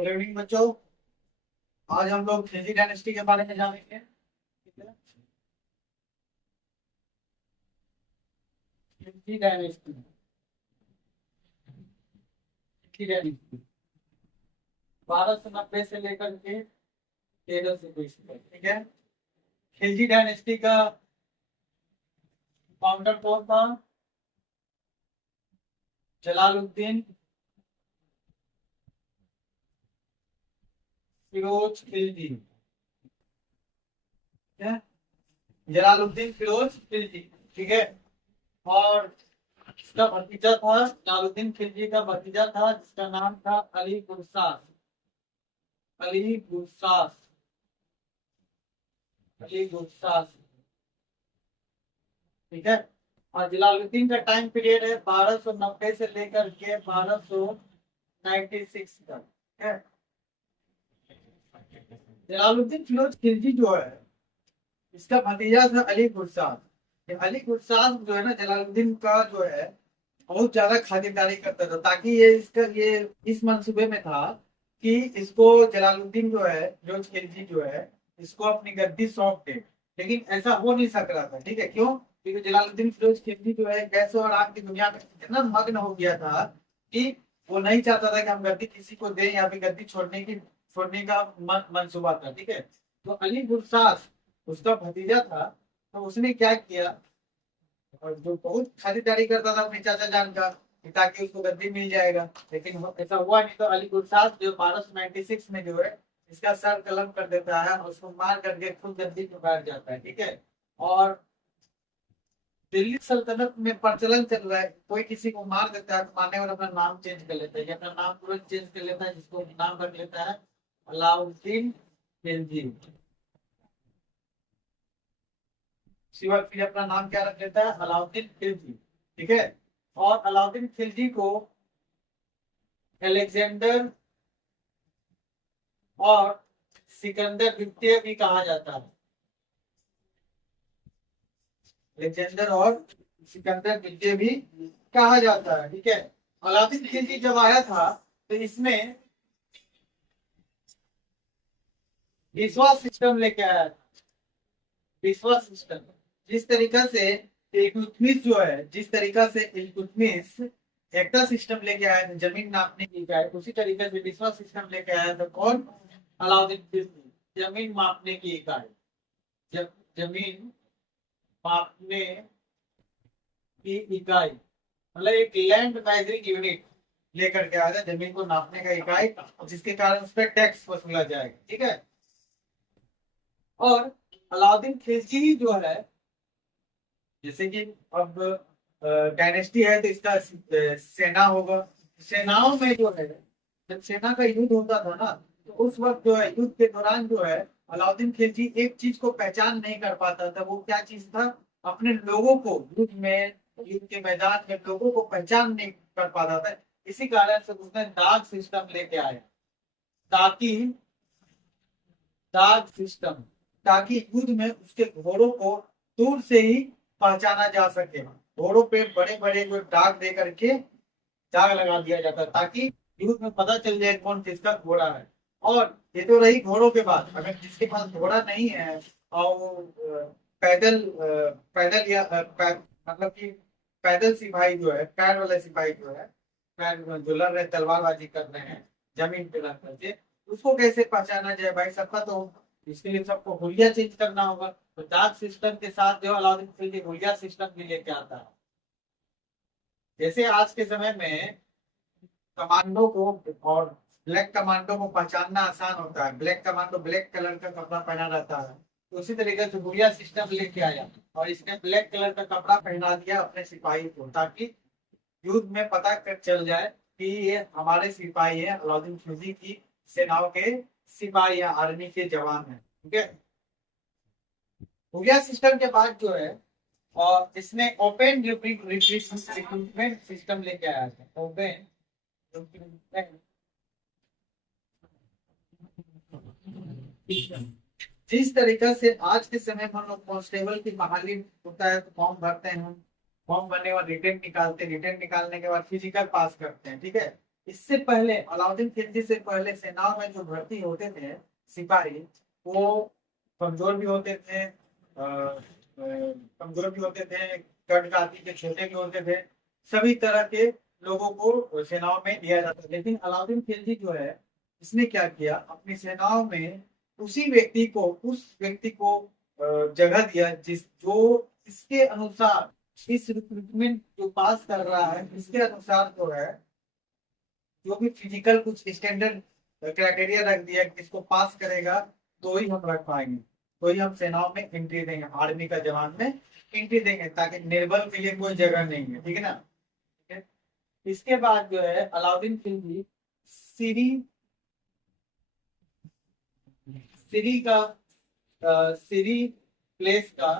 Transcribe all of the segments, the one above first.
Good evening बच्चों। आज हम लोग खिलजी डायनेस्टी के बारे में जानेंगे। ठीक है, खिलजी डायनेस्टी। खिलजी डायनेस्टी 1290 से लेकर के 1320 तक। ठीक है, खिलजी डायनेस्टी का फाउंडर कौन था? जलालुद्दीन फिरोज खिलजी। ठीक है, जलालुद्दीन फिरोज खिलजी। ठीक है, और इसका भतीजा था, जलालुद्दीन खिलजी का भतीजा था जिसका नाम था अली गुरसास। अली गुरसास, अली गुरसास। ठीक है, और जलालुद्दीन का टाइम पीरियड है 1290 से लेकर के 1296 तक। ठीक है, जलालुद्दीन फिरोज खिलजी जो है इसका भतीजा था अली गुरसास। ये अली गुरसास जो है ना, जलालुद्दीन का जो है बहुत ज्यादा खातिरदारी करता था, ताकि ये इस मंसूबे में था कि इसको जलालुद्दीन जो है, फिरोज खिलजी जो है, इसको अपनी गद्दी सौंप दे। लेकिन ऐसा हो नहीं सक रहा था। ठीक है, क्यों? क्योंकि जलालुद्दीन फिरोज खिलजी जो है गैस और आग की दुनिया में इतना मग्न हो गया था कि वो नहीं चाहता था कि हम गद्दी किसी को दें या फिर गद्दी छोड़ने का मंसूबा था। ठीक है, तो अली गुरसास उसका भतीजा था, तो उसने क्या किया, और जो बहुत खरीदारी करता था अपने चाचा जान का कि ताकि उसको गद्दी मिल जाएगा। लेकिन ऐसा हुआ नहीं, तो अली गुरसास जो 1296 में जो है इसका सर कलम कर देता है और उसको मार करके खुद गद्दी पर बैठ जाता है। ठीक है, और दिल्ली सल्तनत में प्रचलन चल रहा है, कोई किसी को मार देता है तो मारने वाला अपना नाम चेंज कर लेता है, या अपना नाम तुरंत चेंज कर लेता है, जिसको नाम रख लेता है अलाउद्दीन खिलजी। शिवा फिर अपना नाम क्या रख लेता है? अलाउद्दीन खिलजी। ठीक है, और अलाउद्दीन खिलजी को अलेक्जेंडर और सिकंदर द्वितीय भी कहा जाता है। अलेक्जेंडर और सिकंदर द्वितीय भी कहा जाता है। ठीक है, अलाउद्दीन खिलजी जब आया था तो इसने विश्वास सिस्टम लेके आया था। विश्वास सिस्टम जिस तरीका से इल्तुतमिश जो है, जिस तरीका से इल्तुतमिश हेक्टर सिस्टम लेके आया था जमीन नापने की इकाई, उसी तरीके से विश्वास सिस्टम लेके आया था कौन? अलाउद्दीन खिलजी। जमीन मापने की इकाई, जब जमीन मापने की इकाई मतलब एक लैंड मेजरिंग यूनिट लेकर के आया था, जमीन को नापने का इकाई, जिसके कारण उस पर टैक्स वसूला जाएगा। ठीक है, और अलाउद्दीन खिलजी ही जो है, जैसे कि अब डायनेस्टी है तो इसका सेना होगा। सेनाओं में जो है, जब सेना का युद्ध होता था ना, तो उस वक्त जो है युद्ध के दौरान जो है अलाउद्दीन खिलजी एक चीज को पहचान नहीं कर पाता था। वो क्या चीज था? अपने लोगों को युद्ध में, युद्ध के मैदान में लोगों को पहचान नहीं कर पाता था। इसी कारण से उसने दाग सिस्टम लेके आया, ताकि दाग सिस्टम, ताकि युद्ध में उसके घोड़ों को दूर से ही पहचाना जा सके। घोड़ों पे बड़े बड़े जो दाग दे करके दाग लगा दिया जाता है, ताकि युद्ध में पता चल जाए कौन किसका घोड़ा है। और ये तो रही घोड़ों के बाद, अगर जिसके पास घोड़ा नहीं है और वो पैदल या मतलब कि पैदल सिपाही जो है, पैर वाले सिपाही जो है, पैर जो लड़ रहे, तलवारबाजी कर रहे हैं जमीन पे रख करके, उसको कैसे पहचाना जाए भाई? सबका तो इसके लिए सबको हुलिया चेंज करना होगा। तो डाक सिस्टम के साथ जो अलाउद्दीन खिलजी हुलिया सिस्टम भी लेके आता है। जैसे आज के समय में कमांडो को और ब्लैक कमांडो को पहचानना आसान होता है, ब्लैक कमांडो ब्लैक कलर का कपड़ा पहना रहता है, तो उसी तरीके से हुलिया सिस्टम लेके आया और इसने ब्लैक कलर का कपड़ा पहना दिया अपने सिपाही को, ताकि युद्ध में पता कर चल जाए कि ये हमारे सिपाही है, अलाउद्दीन खिलजी की सेनाओं के सिपाही या आर्मी के जवान है। ठीक है, हुलिया सिस्टम के बाद जो है, और इसने ओपन रिक्रूटमेंट सिस्टम लेके आया था। ओपन रिक्रूटमेंट सिस्टम, जिस तरीका से आज के समय में हम लोग कांस्टेबल की बहाली होता है तो फॉर्म भरते हैं, हम फॉर्म भरने के बाद रिटर्न निकालते हैं, रिटर्न निकालने के बाद फिजिकल पास करते हैं। ठीक है, इससे पहले अलाउद्दीन खिलजी से पहले सेनाओं में जो भर्ती होते थे सिपाही, वो कमजोर भी होते थे, कमजोर भी होते थे, कद काठी के छोटे भी होते थे, सभी तरह के लोगों को सेनाओं में दिया जाता था। लेकिन अलाउद्दीन खिलजी जो है, इसने क्या किया, अपनी सेनाओं में उस व्यक्ति को जगह दिया जो इसके अनुसार, इस रिक्रूटमेंट जो पास कर रहा है इसके अनुसार जो है, जो भी फिजिकल कुछ स्टैंडर्ड क्राइटेरिया रख दिया कि इसको पास करेगा तो ही हम रख पाएंगे, तो ही हम सेनाओं में एंट्री देंगे, आर्मी का जवान में एंट्री देंगे, ताकि निर्बल के लिए कोई जगह नहीं है। ठीक है ना। ठीक है? इसके बाद जो है अलाउद्दीन खिलजी सीरी सीरी का सीरी प्लेस का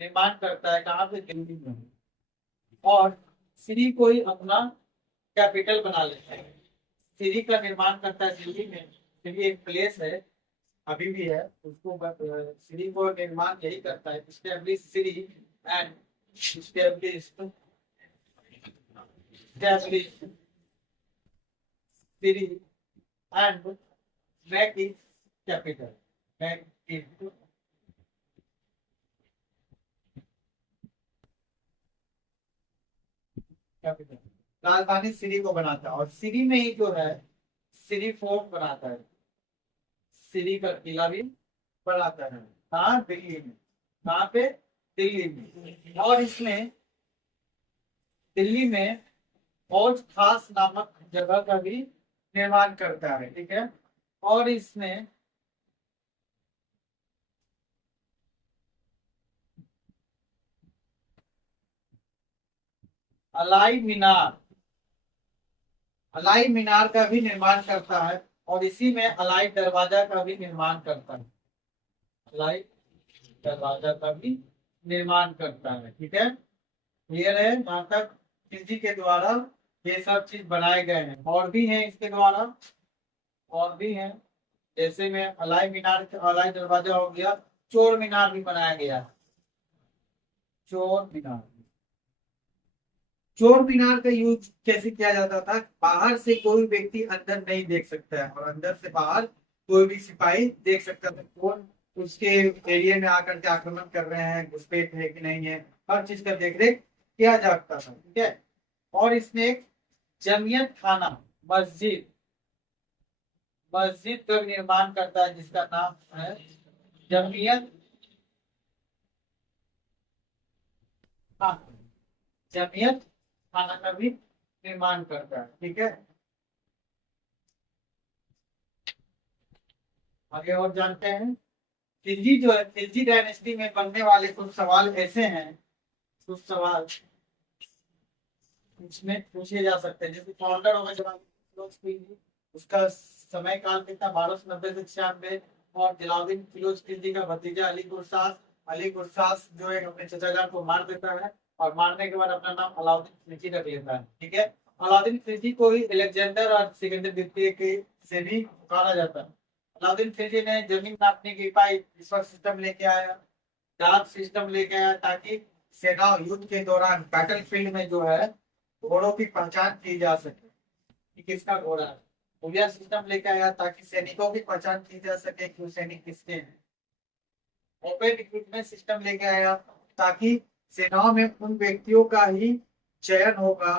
निर्माण करता है, कहाँ पे, दिल्ली में, और सीरी को ही अपना कैपिटल बना लेता है। सीरी का निर्माण करता है दिल्ली में। सीरी एक प्लेस है, अभी भी है, उसको सीरी को निर्माण यही करता है, establish Siri and establish Siri and make it capital, make it capital, राजधानी सीरी को बनाता है, और सीरी में ही जो है सीरी फोर्ट बनाता है, सीरी का किला भी बनाता है। कहाँ, दिल्ली में। कहाँ पे, दिल्ली में। और इसमें दिल्ली में हौज खास नामक जगह का भी निर्माण करता है। ठीक है। और इसमें अलाई मीनार, अलाई मीनार का भी निर्माण करता है, और इसी में अलाई दरवाजा का भी निर्माण करता है, अलाई दरवाजा का भी निर्माण करता है। ठीक है। क्लियर है। यहाँ तक खिलजी के द्वारा ये सब चीज बनाए गए हैं, और भी हैं इसके द्वारा, और भी हैं, जैसे में अलाई मीनार, अलाई दरवाजा हो गया, चोर मीनार भी बनाया गया। चोर मीनार, चोर मीनार का यूज कैसे किया जाता था, बाहर से कोई व्यक्ति अंदर नहीं देख सकता है, और अंदर से बाहर कोई भी सिपाही देख सकता था कौन उसके एरिया में आकर के आक्रमण कर रहे हैं, घुसपैठ है कि नहीं है, हर चीज का देख रेख किया जाता था। ठीक है। और इसमें एक जमियत खाना, मस्जिद, मस्जिद का निर्माण करता है, जिसका नाम है जमियत, हाँ, जमियत खाना का भी निर्माण करता है। ठीक है। आगे और जानते हैं। खिलजी जो है, खिलजी डायनेस्टी में बनने वाले कुछ सवाल ऐसे हैं, कुछ सवाल इसमें पूछे जा सकते हैं। जैसे फाउंडर होगा जनाब फिरोज खिलजी, उसका समय काल कितना, 1290 से 96, और जलालुद्दीन फिरोज खिलजी का भतीजा अली गुरसास, अली गुरसास जो है अपने चचाजान को मार देता है, और मारने के बाद अपना नाम अलाउद्दीन खिलजी रख लेता है। ठीक है। अलाउद्दीन खिलजी को ही अलेक्जेंडर और सिकंदर द्वितीय के से भी पुकारा जाता है। अलाउद्दीन खिलजी ने जमीन नापने की पाइप सिस्टम लेके आया, डाक सिस्टम लेके आया, ताकि सेना युद्ध के दौरान बैटल फील्ड में जो है घोड़ों की पहचान की जा सके कि किसका घोड़ा है। तो यह सिस्टम लेके आया ताकि सैनिकों की पहचान की जा सके कि वो सैनिक किसके हैं। ओपन रिक्रूटमेंट सिस्टम लेके आया ताकि सेनाओं में उन व्यक्तियों का ही चयन होगा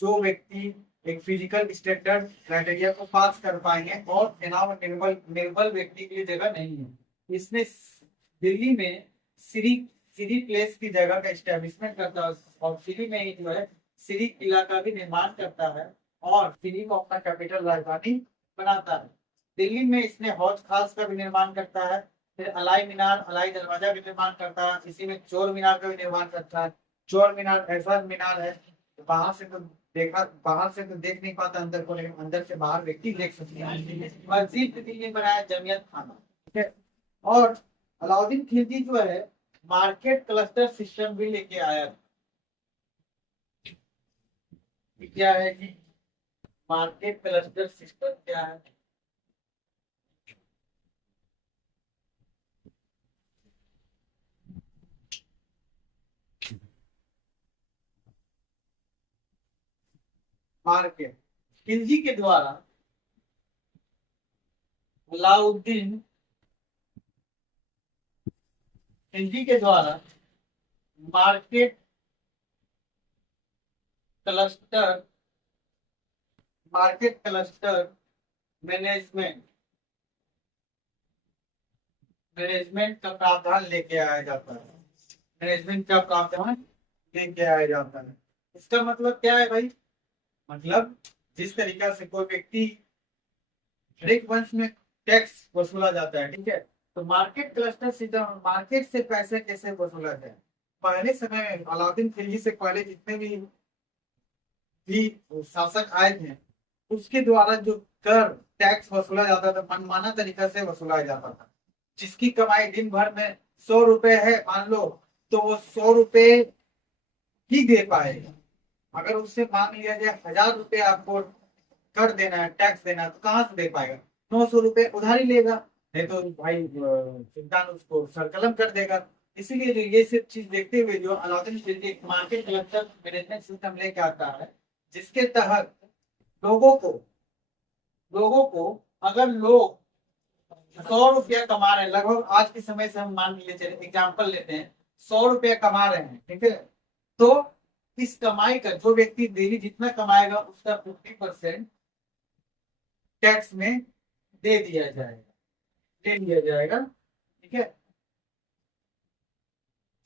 जो व्यक्ति एक फिजिकल स्टैंडर्ड क्राइटेरिया को पास कर पाएंगे, और सेनाओं में निर्बल निर्बल व्यक्ति के लिए जगह नहीं है। इसने दिल्ली में सीरी सीरी प्लेस की जगह का स्टैब्लिशमेंट करता है, और सीरी में ही जो है सीरी किला का भी निर्माण करता है, और सीरी को अपना कैपिटल राजधानी बनाता है। दिल्ली में इसने हौज खास का भी निर्माण करता है, फिर अलाई मीनार, अलाई दरवाजा भी निर्माण करता है, इसी में चोर मीनार का भी निर्माण करता है। चोर मीनार ऐसा मीनार है, बाहर से तो देख नहीं पाता अंदर को, लेकिन अंदर से बाहर व्यक्ति देख सकते हैं। मस्जिद दिल्ली बनाया जमियत खाना। ठीक है। और अलाउद्दीन खिलजी जो है मार्केट क्लस्टर सिस्टम भी लेके आया। क्या है कि मार्केट क्लस्टर सिस्टम क्या है, मार्केट खिलजी के द्वारा अलाउद्दीन खिलजी के द्वारा मार्केट क्लस्टर मैनेजमेंट का प्रावधान लेके आया जाता है। मैनेजमेंट का प्रावधान लेके आया जाता है। इसका मतलब क्या है भाई? मतलब जिस तरीका से कोई व्यक्ति हर एक वंश में टैक्स वसूला जाता है, ठीक है, तो मार्केट क्लस्टर सिस्टम, मार्केट से पैसे कैसे वसूला जाए। पहले समय में अलाउद्दीन खिलजी से पहले जितने भी शासक आए थे, उसके द्वारा जो कर टैक्स वसूला जाता था मनमाना तरीका से वसूला जाता था। जिसकी कमाई दिन भर में 100 रुपए है मान लो, तो वो 100 रुपए ही दे पाएगा। अगर उससे मांग लिया जाए 1000 रुपए आपको कर देना है, टैक्स देना है, तो कहाँ से दे पाएगा? 900 रुपए उधारी लेगा, नहीं तो भाई सुल्तान उसको सरकलम कर देगा। इसीलिए जो ये सब चीज देखते हुए जो Alauddin Khilji market cluster management system लेके आता है, जिसके तहत लोगों को अगर लोग 100 रुपया कमा रहे हैं, लगभग आज के समय से हम मान लीजिए, एग्जाम्पल लेते हैं, 100 रुपया कमा रहे हैं, ठीक है, तो इस कमाई का जो व्यक्ति डेली जितना कमाएगा उसका 50% टैक्स में दे दिया जाएगा, ठीक है।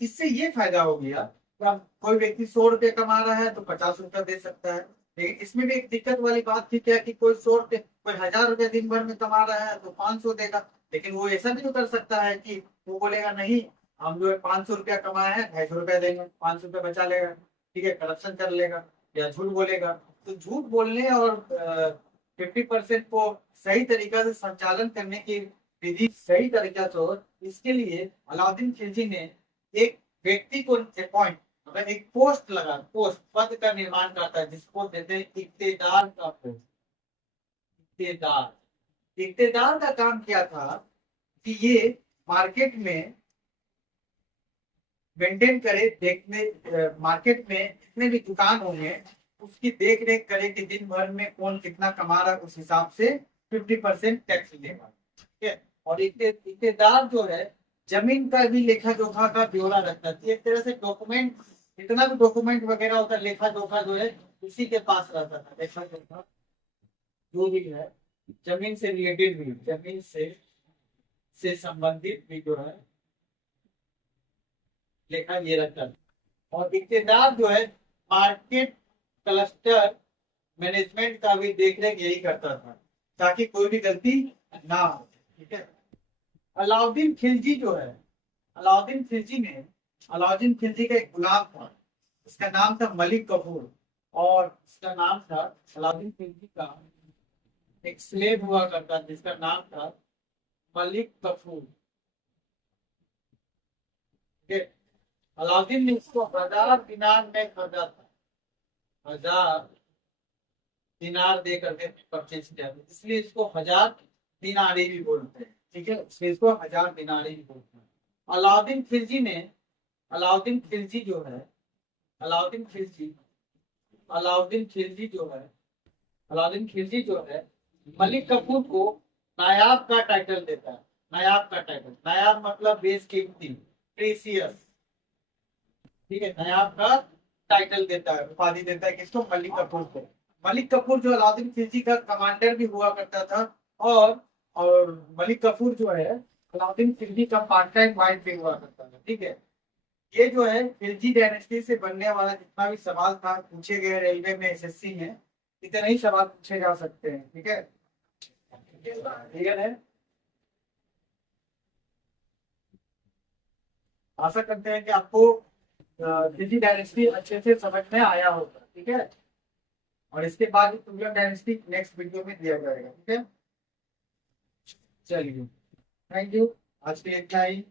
इससे ये फायदा हो गया, अब कोई व्यक्ति 100 रुपये कमा रहा है तो 50 रुपया दे सकता है। लेकिन इसमें भी एक दिक्कत वाली बात थी क्या, कि कोई 100 रुपये, कोई 1000 रुपये दिन भर में कमा रहा है तो 500 देगा। लेकिन वो ऐसा भी तो कर सकता है कि वो बोलेगा नहीं, हम जो है 500 रुपया कमाए हैं, 250 रुपया देंगे, 500 रुपया बचा लेगा, ठीक है, करप्शन कर लेगा या झूठ बोलेगा। तो झूठ बोलने और 50% को सही तरीका से संचालन करने की विधि सही तरीका से हो, इसके लिए अलाउद्दीन खिलजी ने एक व्यक्ति को अपॉइंट, मतलब एक पोस्ट पद का निर्माण करता है, जिसको कहते हैं इक्तेदार का पोस्ट। इक्तेदार का काम क्या था कि ये मार्केट में मेंटेन करे, देखने मार्केट में जितने भी दुकान होंगे उसकी देख रेख करे कि दिन भर में कौन कितना कमा रहा है, उस हिसाब से 50% टैक्स देगा, ठीक है। और इक्तेदार जो है जमीन का भी लेखा जोखा का ब्यौरा रखता है। एक तरह से डॉक्यूमेंट, जितना भी डॉक्यूमेंट वगैरह होता है, लेखा जोखा जो है उसी के पास रहता था। लेखा जोखा जो भी है जमीन से रिलेटेड भी, जमीन से संबंधित भी जो है लेखा ये रखता है। और इक्तेदार जो है मार्केट क्लस्टर मैनेजमेंट का भी देख रेख यही करता था, ताकि कोई भी गलती ना हो, ठीक है। अलाउद्दीन खिलजी जो है, अलाउद्दीन खिलजी का एक गुलाम था, इसका नाम था मलिक कफूर। और इसका नाम था, अलाउद्दीन खिलजी का एक स्लेव हुआ करता जिसका नाम था मलिक कफूर, ठीक है। अलाउद्दीन ने इसको 1000 दिनार में खरीदा था, 1000 दिनार दे करके परचेज किया, इसलिए इसको 1000 दिनारी भी बोलते हैं, ठीक है, इसको 1000 दिनारी भी बोलते हैं। अलाउद्दीन खिलजी ने, अलाउद्दीन खिलजी जो है, अलाउद्दीन खिलजी जो है मलिक कफूर को नायाब का टाइटल देता है। नायाब मतलब बेशकीमती, प्रीसियस, ठीक है, नायाब का टाइटल देता है, उपाधि देता है किसको? मलिक कफूर को। मलिक कफूर जो अलाउद्दीन खिलजी का कमांडर भी हुआ करता था, और मलिक कफूर जो है अलाउद्दीन खिलजी का पार्ट टाइम वाइफ भी हुआ करता था, ठीक है। ये जो है खिलजी डायनेस्टी से बनने वाला जितना भी सवाल था पूछे गए रेलवे में, एसएससी में, इतने ही सवाल पूछे जा सकते हैं, ठीक है, क्लियर है। आशा करते हैं कि आपको खिलजी डायनेस्टी अच्छे से समझ में आया होगा, ठीक है। और इसके बाद तुगलक डायनेस्टी नेक्स्ट वीडियो में दिया जाएगा, ठीक है। चलिए, थैंक यू, आज के लिए इतना ही।